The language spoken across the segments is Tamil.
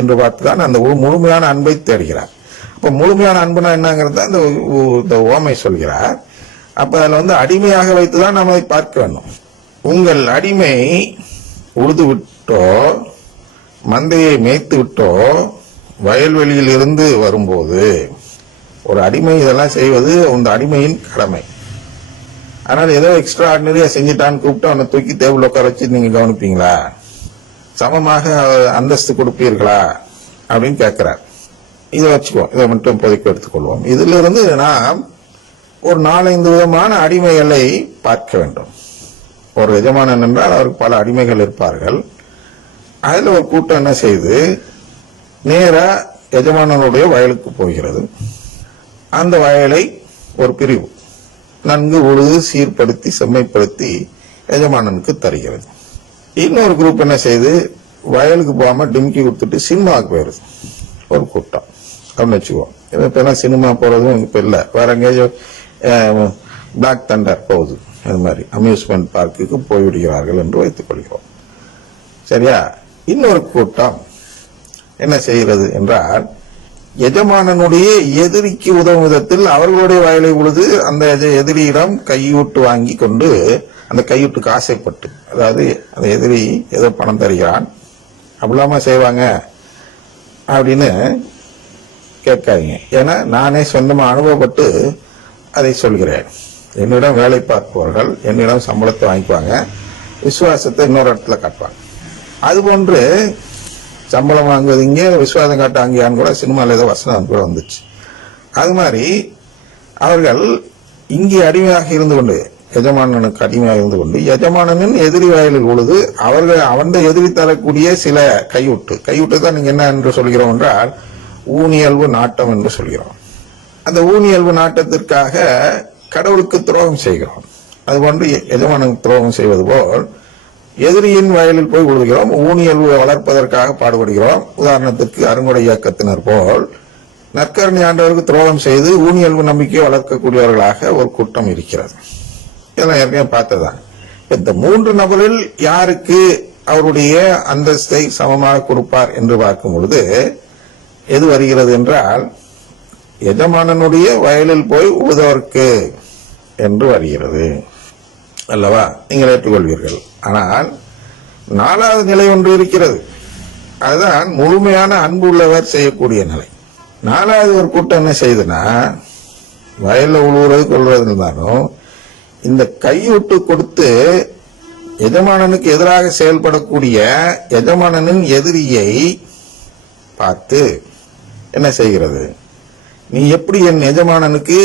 என்று பார்த்துதான் அந்த முழுமையான அன்பை தேடுகிறார். அப்ப முழுமையான அன்புனா என்னங்கிறத அந்த ஓமை சொல்கிறார். அப்ப அதுல அடிமையாக வைத்துதான் நாம் அதை பார்க்க வேண்டும். உங்கள் அடிமை உழுது விட்டோ மந்தையை மேய்த்து விட்டோ வயல்வெளியில் இருந்து வரும்போது, ஒரு அடிமை இதெல்லாம் செய்வது அந்த அடிமையின் கடமை. ஆனால் ஏதோ எக்ஸ்ட்ரா ஆர்டினரியா செஞ்சுட்டான்னு கூப்பிட்டு அவனை தூக்கி டேபிள் உட்கார வச்சு நீங்க கவனிப்பீங்களா? சமமாக அந்தஸ்து கொடுப்பீர்களா அப்படின்னு கேட்கிறார். இதை வச்சுக்குவோம், இதை மட்டும் இப்போதைக்கு எடுத்துக்கொள்வோம். இதுல இருந்து நாம் ஒரு 4-5 விதமான அடிமைகளை பார்க்க வேண்டும். ஒரு எஜமானன் என்றால் அவருக்கு பல அடிமைகள் இருப்பார்கள். அதுல ஒரு கூட்டம் என்ன செய்து நேரா எஜமானனுடைய வயலுக்கு போகிறது. அந்த வயலை ஒரு பிரிவு நன்கு உழுது சீர்படுத்தி செம்மைப்படுத்தி எஜமானனுக்கு தருகிறது. இன்னொரு குரூப் என்ன செய்து வயலுக்கு போகாம டிம்கி கொடுத்துட்டு சினிமாவுக்கு போயிருது ஒரு கூட்டம் அப்படின்னு வச்சுக்குவோம். இப்ப சினிமா போறதும் இப்ப இல்ல, வேற எங்கேயும் பிளாக் தண்டர் போகுது, அது மாதிரி அம்யூஸ்மெண்ட் பார்க்குக்கு போய்விடுகிறார்கள் என்று வைத்துக் கொள்கிறோம். சரியா? இன்னொரு கூட்டம் என்ன செய்கிறது என்றால், எஜமானனுடைய எதிரிக்கு உதவும் விதத்தில் அவர்களுடைய வயலை உழுது அந்த எதிரியிடம் கையூட்டு வாங்கி கொண்டு, அந்த கையூட்டுக்கு ஆசைப்பட்டு, அதாவது அந்த எதிரி ஏதோ பணம் தருகிறான் அப்படிலாமா செய்வாங்க அப்படின்னு கேட்காதீங்க. ஏன்னா நானே சொந்தமா அனுபவப்பட்டு அதை சொல்கிறேன். என்னிடம் வேலை பார்ப்பவர்கள் என்னிடம் சம்பளத்தை வாங்கிக்குவாங்க, விசுவாசத்தை இன்னொரு இடத்துல காட்டுவாங்க. அதுபோன்று சம்பளம் வாங்குவது இங்கே, விசுவாசம் காட்ட அங்கேயான்னு கூட சினிமாவில் ஏதோ வசனம் கூட வந்துச்சு. அது மாதிரி அவர்கள் இங்கே அடிமையாக இருந்து கொண்டு, எஜமானனுக்கு அடிமையாக இருந்து கொண்டு எஜமானனின் எதிரி வயலில் உழுது அவன் எதிரி தரக்கூடிய சில கையூட்டு தான் நீங்க என்ன என்று சொல்கிறோம் என்றால் ஊனியல்பு நாட்டம் என்று சொல்கிறோம். அந்த ஊனியல்பு நாட்டத்திற்காக கடவுளுக்கு துரோகம் செய்கிறோம். அதுபோன்று எஜமானுக்கு துரோகம் செய்வது போல் எதிரியின் வயலில் போய் உழுகிறோம், ஊனியல்பு வளர்ப்பதற்காக பாடுபடுகிறோம். உதாரணத்திற்கு அருங்கொடை இயக்கத்தினர் போல் நற்கருணை ஆண்டவருக்கு துரோகம் செய்து ஊனியல்பு நம்பிக்கையை வளர்க்கக்கூடியவர்களாக ஒரு கூட்டம் இருக்கிறது. இதெல்லாம் ஏற்கனவே பார்த்ததான். இந்த 3 நபரில் யாருக்கு அவருடைய அந்தஸ்தை சமமாக கொடுப்பார் என்று பார்க்கும் பொழுது எது வருகிறது என்றால், எஜமானனுடைய வயலில் போய் உழுதவர்க்கு என்று வருகிறது அல்லவா? நீங்கள் ஏற்றுக்கொள்வீர்கள். ஆனால் 4வது நிலை ஒன்று இருக்கிறது. அதுதான் முழுமையான அன்பு உள்ளவர் செய்யக்கூடிய நிலை. 4வது ஒரு கூட்டம் என்ன செய்யுதுன்னா, வயல்ல உழுவுறது கொள்வது இருந்தாலும் இந்த கையூட்டு கொடுத்து எஜமானனுக்கு எதிராக செயல்படக்கூடிய எஜமானனின் எதிரியை பார்த்து என்ன செய்கிறது, நீ எப்படி என் எஜமானனுக்கு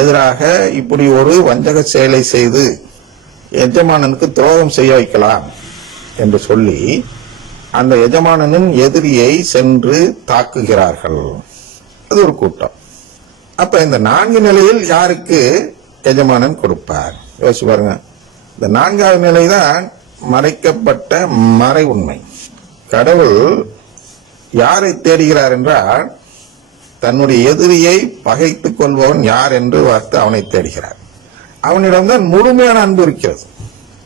எதிராக இப்படி ஒரு வஞ்சக செயலை செய்து எஜமானனுக்கு துரோகம் செய்ய வைக்கலாம் என்று சொல்லி அந்த எஜமானனின் எதிரியை சென்று தாக்குகிறார்கள். அது ஒரு கூட்டம். அப்ப இந்த 4 நிலையில் யாருக்கு எஜமானன் கொடுப்பார்? யோசிச்சு பாருங்க. இந்த 4வது நிலைதான் மறைக்கப்பட்ட மறை உண்மை. கடவுள் யாரை தேடுகிறார் என்றால், தன்னுடைய எதிரியை பகைத்துக் கொள்பவன் யார் என்று பார்த்து அவனை தேடுகிறார். அவனிடம்தான் முழுமையான அன்பு இருக்கிறது.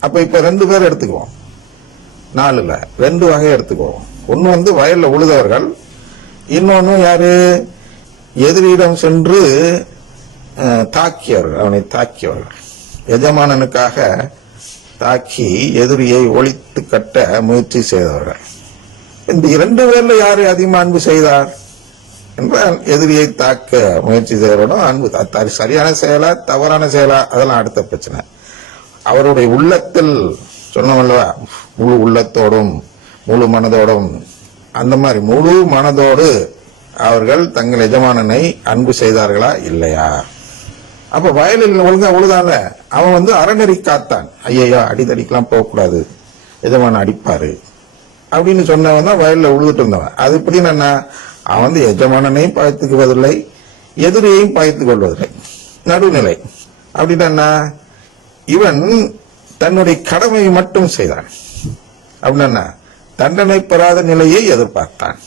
அப்ப இப்ப 2 பேர் எடுத்துக்குவோம், 4ல 2 வகை எடுத்துக்குவோம். ஒன்னு வயல்ல உழுதவர்கள், இன்னொன்னு யாரு, எதிரியிடம் சென்று தாக்கியவர்கள், அவனை தாக்கியவர்கள், எஜமானனுக்காக தாக்கி எதிரியை ஒழித்து கட்ட முயற்சி செய்தவர்கள். இந்த 2 பேர்ல யாரு அதிகமா அன்பு செய்தார் என்றால், எதிரியை தாக்க முயற்சி செய்யறோம். அன்பு சரியான செயலா தவறான செயலா அதெல்லாம் அடுத்த பிரச்சனை. அவருடைய உள்ளத்தில் சொன்னோம்லவா, முழு உள்ளத்தோடும் முழு மனதோடும், அந்த மாதிரி முழு மனதோடு அவர்கள் தங்கள் எஜமானனை அன்பு செய்தார்களா இல்லையா? அப்ப வயலில் ஒழுங்கா உழுதால அவன் அறநெறி காத்தான். ஐயா அடிதடிக்கெல்லாம் போகக்கூடாது, எஜமான அடிப்பாரு அப்படின்னு சொன்னவன் தான் வயல்ல உழுதுட்டு இருந்தவன். அது எப்படின்னா, அவன் எஜமானனையும் பாய்த்துக்குவதில்லை, எதிரியையும் பாய்த்துக் கொள்வதில்லை, நடுநிலை. அப்படின்னா இவன் தன்னுடைய கடமையை மட்டும் செய்தான். அப்படின்னா தண்டனை பெறாத நிலையை எதிர்பார்த்தான்.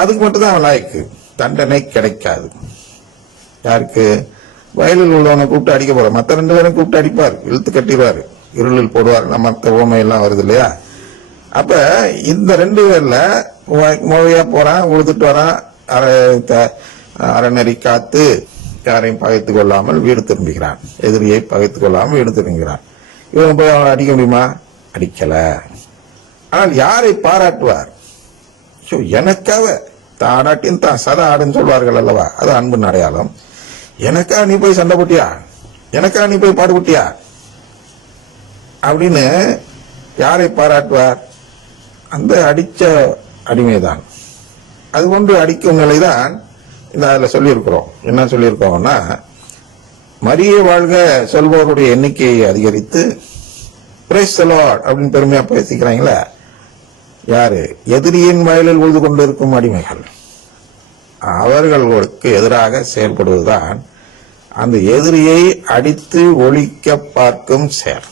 அதுக்கு மட்டும்தான் அவன் லாய்க்கு. தண்டனை கிடைக்காது. யாருக்கு? வயலில் உள்ளவனை கூப்பிட்டு அடிக்க போற, மற்ற 2 பேரும் கூப்பிட்டு அடிப்பார், இழுத்து கட்டிடுவாரு, இருளில் போடுவார். மற்ற ஓமையெல்லாம் வருது இல்லையா? அப்ப இந்த 2 பேர்ல முறையா போறான், உழுதுட்டு வரான், அறநெறி காத்து யாரையும் பகைத்துக் கொள்ளாமல் வீடு திரும்புகிறான், எதிரியை பகைத்துக் கொள்ளாமல் வீடு திரும்புகிறான். இவன் போய் அவனை அடிக்க முடியுமா? அடிக்கல. ஆனால் யாரை பாராட்டுவார்? எனக்காக தாடாட்டின் தான் சதா ஆடுன்னு சொல்வார்கள் அல்லவா, அது அன்பின் அடையாளம். எனக்கா நீ போய் சண்டை போட்டியா, எனக்கா நீ போய் பாடுபட்டியா அப்படின்னு யாரை பாராட்டுவார்? அந்த அடிச்ச அடிமைதான். அது கொண்டு அடிக்கும் நிலைதான் இந்த அதுல சொல்லியிருக்கிறோம். என்ன சொல்லியிருக்கோம்னா, மரியே வாழ்க சொல்பவருடைய எண்ணிக்கையை அதிகரித்து பிரைஸ் தி லார்ட் அப்படின்னு பெருமையா பேசிக்கிறாங்களே, யாரு? எதிரியின் வயலில் உழுது கொண்டிருக்கும் அடிமைகள். அவர்களுக்கு எதிராக செயல்படுவதுதான் அந்த எதிரியை அடித்து ஒழிக்க பார்க்கும் செயல்.